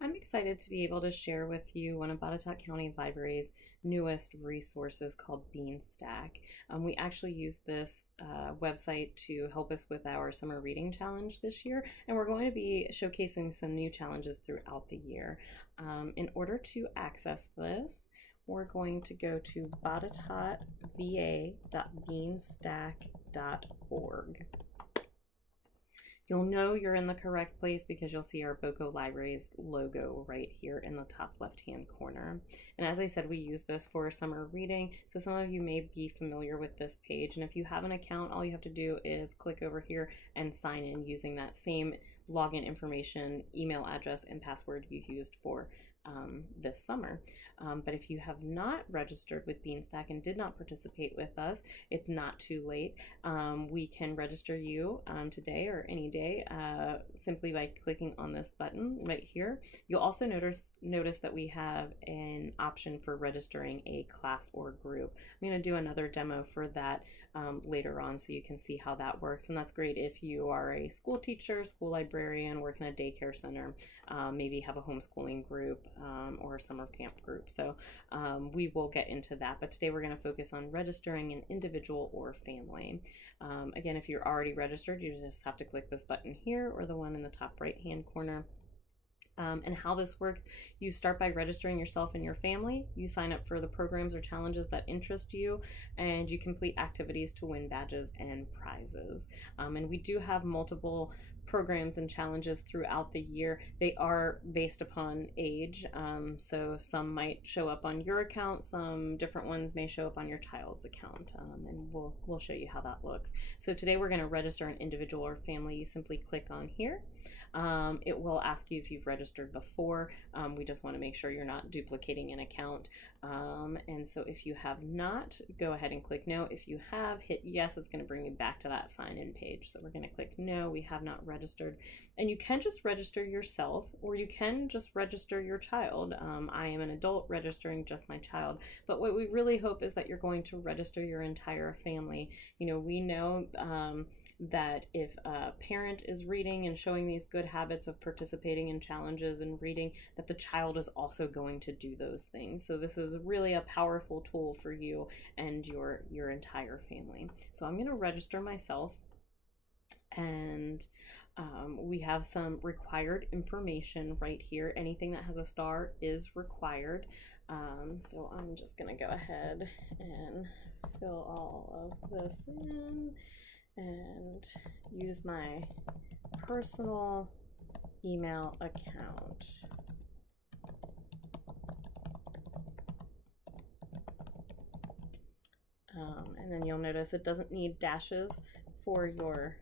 I'm excited to be able to share with you one of Botetourt County Library's newest resources called Beanstack. We actually use this website to help us with our summer reading challenge this year, and we're going to be showcasing some new challenges throughout the year. In order to access this, we're going to go to botetourt.beanstack.org. You'll know you're in the correct place because you'll see our BOCO Libraries logo right here in the top left-hand corner. And as I said, we use this for summer reading, so some of you may be familiar with this page. And if you have an account, all you have to do is click over here and sign in using that same login information, email address, and password you used for this summer. But if you have not registered with Beanstack and did not participate with us, it's not too late. We can register you today or any day simply by clicking on this button right here. You'll also notice that we have an option for registering a class or group. I'm going to do another demo for that later on so you can see how that works, and that's great if you are a school teacher, school librarian, work in a daycare center, maybe have a homeschooling group or a summer camp group. So we will get into that, but today we're going to focus on registering an individual or family. Again, if you're already registered, you just have to click this button here or the one in the top right hand corner. And how this works, you start by registering yourself and your family. You sign up for the programs or challenges that interest you, and you complete activities to win badges and prizes. And we do have multiple programs and challenges throughout the year. They are based upon age, so some might show up on your account, some different ones may show up on your child's account, and we'll show you how that looks. So today we're going to register an individual or family. You simply click on here. It will ask you if you've registered before. We just want to make sure you're not duplicating an account. And so if you have not, go ahead and click no. If you have, hit yes. It's going to bring you back to that sign-in page. So we're going to click no, we have not registered. And you can just register yourself, or you can just register your child. I am an adult registering just my child. But what we really hope is that you're going to register your entire family. You know, we know that if a parent is reading and showing these good habits of participating in challenges and reading, that the child is also going to do those things. So this is really a powerful tool for you and your entire family. So I'm going to register myself, and we have some required information right here. Anything that has a star is required. So I'm just going to go ahead and fill all of this in and use my personal email account. And then you'll notice it doesn't need dashes for your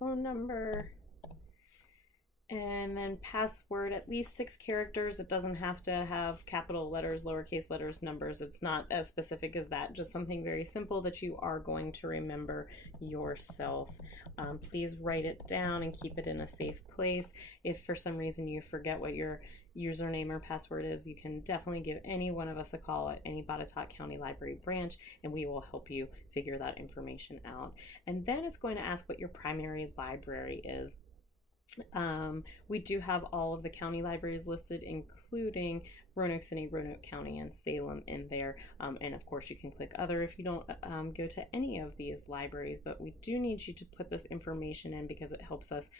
phone number. And then password, at least 6 characters. It doesn't have to have capital letters, lowercase letters, numbers. It's not as specific as that. Just something very simple that you are going to remember yourself. Please write it down and keep it in a safe place. If for some reason you forget what your username or password is, you can definitely give any one of us a call at any Botetourt County Library branch, and we will help you figure that information out. And then it's going to ask what your primary library is. We do have all of the county libraries listed, including Roanoke City, Roanoke County, and Salem in there. And of course you can click other if you don't go to any of these libraries, but we do need you to put this information in because it helps us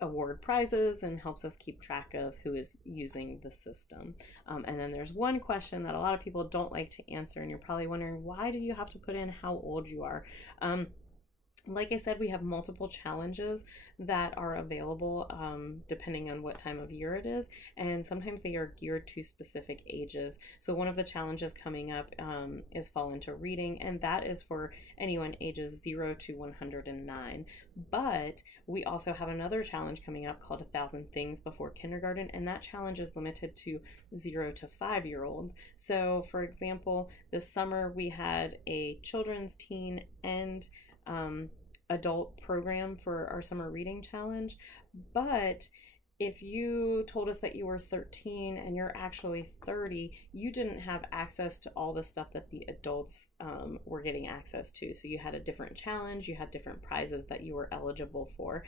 award prizes and helps us keep track of who is using the system. And then there's one question that a lot of people don't like to answer, and you're probably wondering, why do you have to put in how old you are? Like I said, we have multiple challenges that are available depending on what time of year it is, and sometimes they are geared to specific ages. So one of the challenges coming up is Fall into Reading, and that is for anyone ages 0 to 109. But we also have another challenge coming up called 1,000 Things Before Kindergarten, and that challenge is limited to 0 to 5-year-olds. So for example, this summer we had a children's, teen, and adult program for our summer reading challenge. But if you told us that you were 13 and you're actually 30, you didn't have access to all the stuff that the adults were getting access to. So you had a different challenge, you had different prizes that you were eligible for.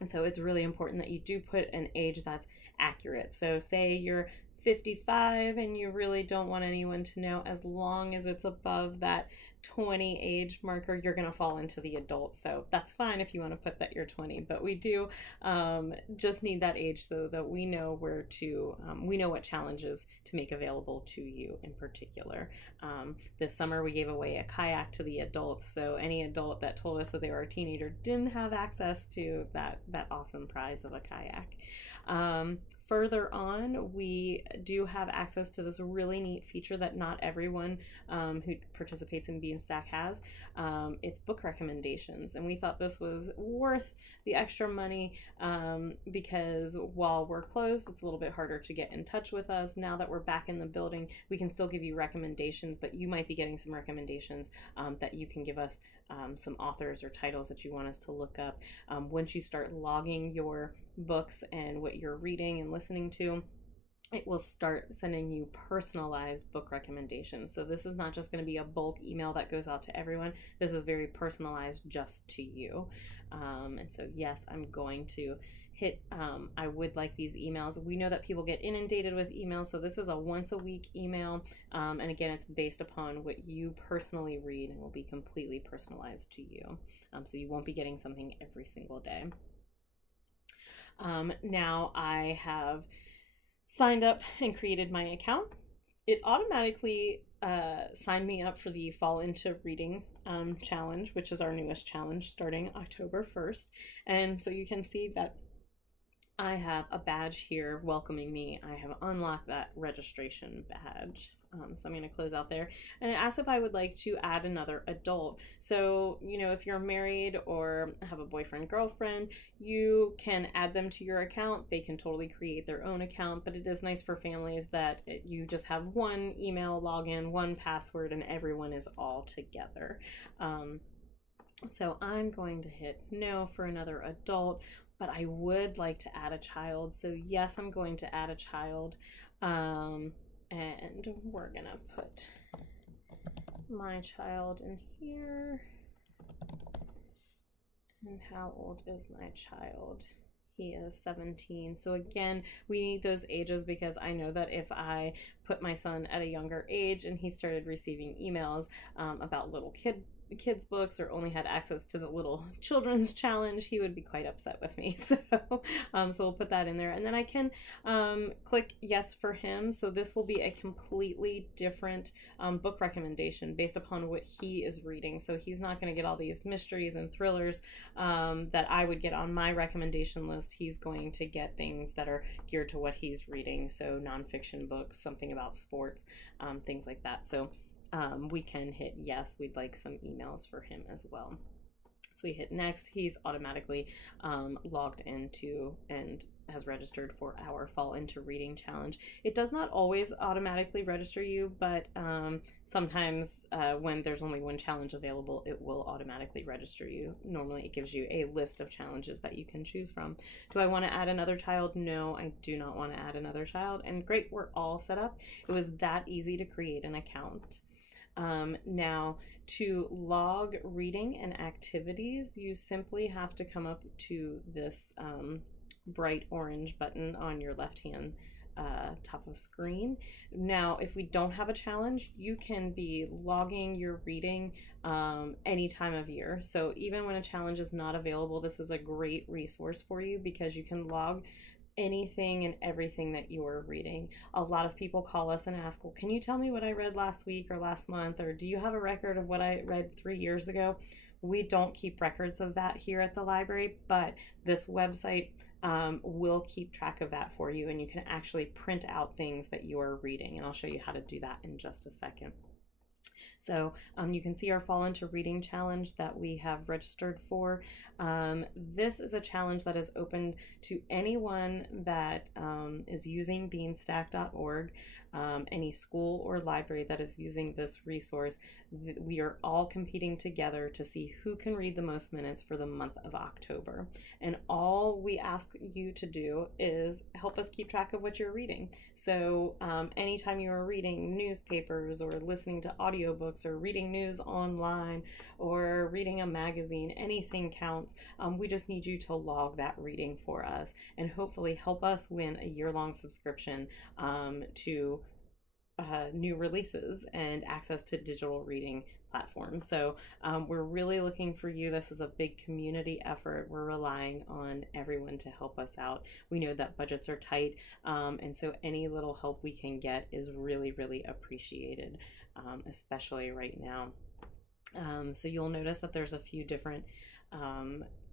And so it's really important that you do put an age that's accurate. So say you're 55 and you really don't want anyone to know, as long as it's above that 20 age marker, you're going to fall into the adult. So that's fine if you want to put that you're 20, but we do just need that age so that we know where to, we know what challenges to make available to you in particular. This summer we gave away a kayak to the adults, so any adult that told us that they were a teenager didn't have access to that awesome prize of a kayak. Further on, we do have access to this really neat feature that not everyone who participates in Beanstack has. It's book recommendations, and we thought this was worth the extra money because while we're closed, it's a little bit harder to get in touch with us. Now that we're back in the building, we can still give you recommendations, but you might be getting some recommendations that you can give us some authors or titles that you want us to look up. Once you start logging your books and what you're reading and listening to, it will start sending you personalized book recommendations. So this is not just going to be a bulk email that goes out to everyone. This is very personalized just to you. And so yes, I'm going to hit I would like these emails. We know that people get inundated with emails, so this is a once a week email, and again, it's based upon what you personally read and will be completely personalized to you. So you won't be getting something every single day. Now I have signed up and created my account. It automatically signed me up for the Fall Into Reading challenge, which is our newest challenge starting October 1st. And so you can see that I have a badge here welcoming me. I have unlocked that registration badge. So I'm going to close out there. And it asks if I would like to add another adult. So, you know, if you're married or have a boyfriend, girlfriend, you can add them to your account. They can totally create their own account, but it is nice for families that you just have one email login, one password, and everyone is all together. So I'm going to hit no for another adult, but I would like to add a child. So yes, I'm going to add a child. And we're gonna put my child in here. And how old is my child? He is 17. So again, we need those ages because I know that if I put my son at a younger age and he started receiving emails about little kids books or only had access to the little children's challenge, he would be quite upset with me. So we'll put that in there, and then I can click yes for him. So this will be a completely different book recommendation based upon what he is reading. So he's not going to get all these mysteries and thrillers that I would get on my recommendation list. He's going to get things that are geared to what he's reading. So nonfiction books, something about sports, things like that. So we can hit yes, we'd like some emails for him as well. So we hit next. He's automatically logged into and has registered for our Fall Into Reading Challenge. It does not always automatically register you, but sometimes when there's only one challenge available, it will automatically register you. Normally it gives you a list of challenges that you can choose from. Do I want to add another child? No, I do not want to add another child. And great, we're all set up. It was that easy to create an account. Now, to log reading and activities, you simply have to come up to this bright orange button on your left-hand top of screen. Now, if we don't have a challenge, you can be logging your reading any time of year. So even when a challenge is not available, this is a great resource for you because you can log anything and everything that you're reading. A lot of people call us and ask, well, can you tell me what I read last week or last month? Or do you have a record of what I read 3 years ago? We don't keep records of that here at the library, but this website will keep track of that for you, and you can actually print out things that you are reading, and I'll show you how to do that in just a second. So you can see our Fall Into Reading Challenge that we have registered for. This is a challenge that is open to anyone that is using beanstack.org, any school or library that is using this resource. We are all competing together to see who can read the most minutes for the month of October. And all we ask you to do is help us keep track of what you're reading. So anytime you are reading newspapers or listening to audiobooks books or reading news online or reading a magazine. Anything counts. We just need you to log that reading for us and hopefully help us win a year-long subscription to new releases and access to digital reading platforms. So we're really looking for you. This is a big community effort. We're relying on everyone to help us out. We know that budgets are tight, and so any little help we can get is really, really appreciated, especially right now. So you'll notice that there's a few different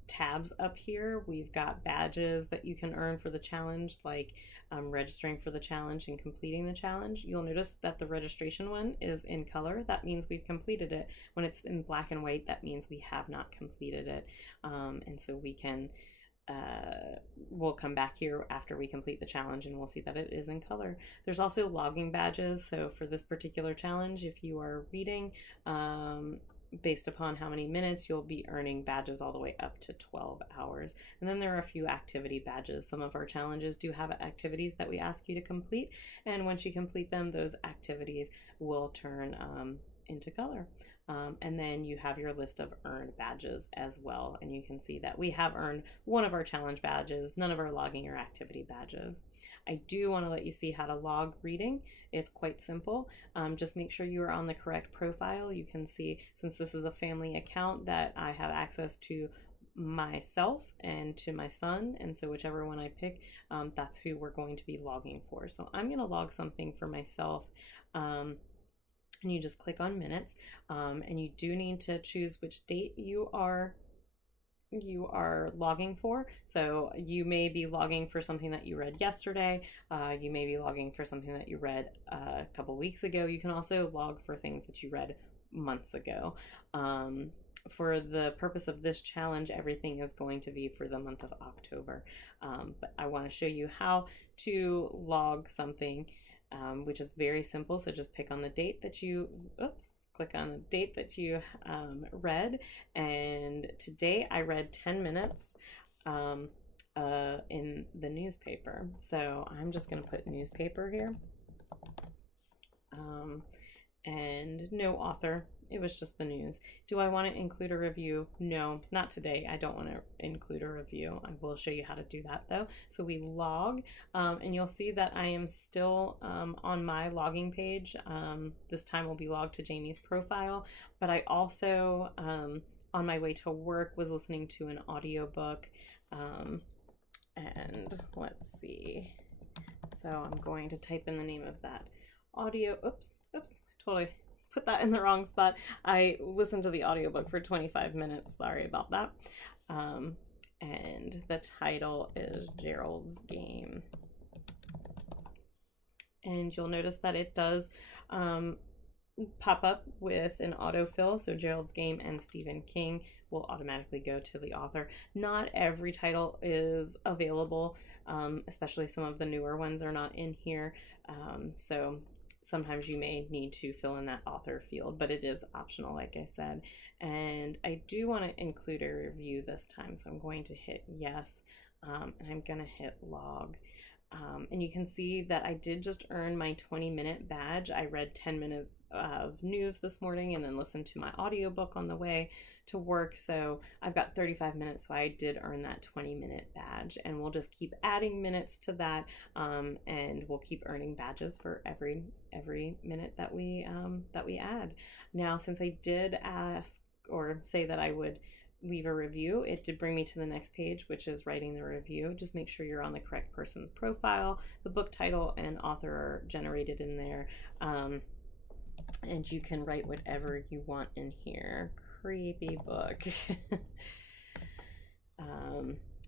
tabs up here. We've got badges that you can earn for the challenge, like registering for the challenge and completing the challenge. You'll notice that the registration one is in color. That means we've completed it. When it's in black and white, that means we have not completed it. And so we can we'll come back here after we complete the challenge and we'll see that it is in color. There's also logging badges. So for this particular challenge, if you are reading based upon how many minutes, you'll be earning badges all the way up to 12 hours. And then there are a few activity badges. Some of our challenges do have activities that we ask you to complete, and once you complete them, those activities will turn into color. And then you have your list of earned badges as well, and you can see that we have earned one of our challenge badges, none of our logging or activity badges. I do want to let you see how to log reading. It's quite simple. Just make sure you are on the correct profile. You can see, since this is a family account, that I have access to myself and to my son, and so whichever one I pick, that's who we're going to be logging for. So I'm going to log something for myself, and you just click on minutes, and you do need to choose which date you are logging for. So you may be logging for something that you read yesterday. You may be logging for something that you read a couple weeks ago. You can also log for things that you read months ago. For the purpose of this challenge, everything is going to be for the month of October. But I want to show you how to log something, which is very simple. So just pick on the date that you, click on the date that you read, and today I read 10 minutes in the newspaper. So I'm just going to put newspaper here, and no author. It was just the news. Do I want to include a review? No, not today. I don't want to include a review. I will show you how to do that though. So we log, and you'll see that I am still on my logging page. This time will be logged to Jamie's profile, but I also, on my way to work, was listening to an audiobook. And let's see. So I'm going to type in the name of that audio. Oops, totally put that in the wrong spot. I listened to the audiobook for 25 minutes. Sorry about that. And the title is Gerald's Game. And you'll notice that it does pop up with an autofill. So Gerald's Game and Stephen King will automatically go to the author. Not every title is available, especially some of the newer ones are not in here. So sometimes you may need to fill in that author field, but it is optional, like I said. And I do want to include a review this time, so I'm going to hit yes, and I'm going to hit log. And you can see that I did just earn my 20-minute badge. I read 10 minutes of news this morning and then listened to my audiobook on the way to work. So I've got 35 minutes, so I did earn that 20-minute badge. And we'll just keep adding minutes to that, and we'll keep earning badges for every minute that we add. Now, since I did ask or say that I would leave a review, it did bring me to the next page, which is writing the review. Just make sure you're on the correct person's profile. The book title and author are generated in there, and you can write whatever you want in here. Creepy book.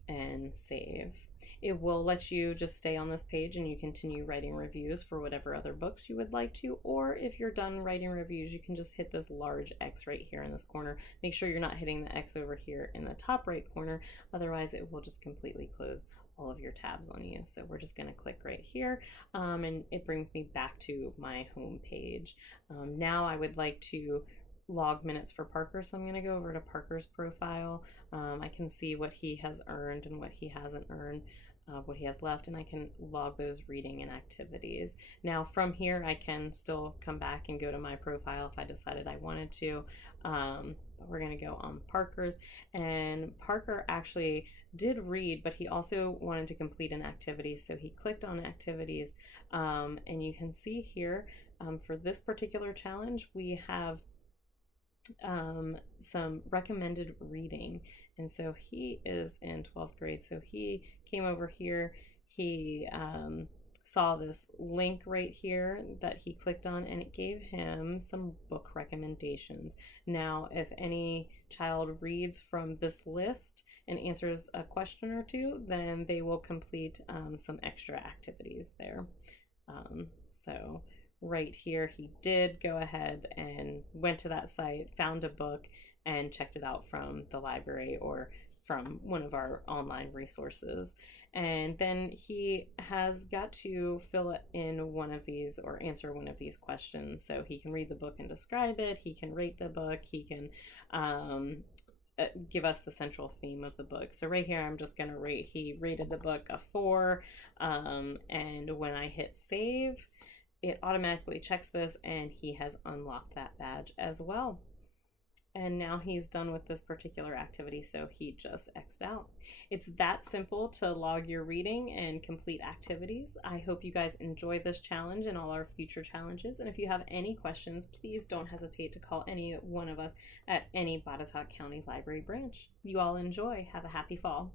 And save. It will let you just stay on this page and you continue writing reviews for whatever other books you would like to, or if you're done writing reviews, you can just hit this large X right here in this corner. Make sure you're not hitting the X over here in the top right corner, otherwise it will just completely close all of your tabs on you. So we're just going to click right here, and it brings me back to my home page. Now I would like to log minutes for Parker, so I'm going to go over to Parker's profile. I can see what he has earned and what he hasn't earned. what he has left, and I can log those reading and activities. Now from here I can still come back and go to my profile if I decided I wanted to. But we're going to go on Parker's, and Parker actually did read, but he also wanted to complete an activity, so he clicked on activities, and you can see here for this particular challenge we have some recommended reading. And so he is in 12th grade, so he came over here, he saw this link right here that he clicked on, and it gave him some book recommendations. Now if any child reads from this list and answers a question or two, then they will complete some extra activities there. So right here he did go ahead and went to that site, found a book, and checked it out from the library or from one of our online resources. And then he has got to fill in one of these or answer one of these questions. So he can read the book and describe it, he can rate the book, he can give us the central theme of the book. So right here I'm just going to rate, he rated the book a 4, and when I hit save, it automatically checks this, and he has unlocked that badge as well. And now he's done with this particular activity, so he just X'd out. It's that simple to log your reading and complete activities. I hope you guys enjoy this challenge and all our future challenges. And if you have any questions, please don't hesitate to call any one of us at any Botetourt County Library branch. You all enjoy. Have a happy fall.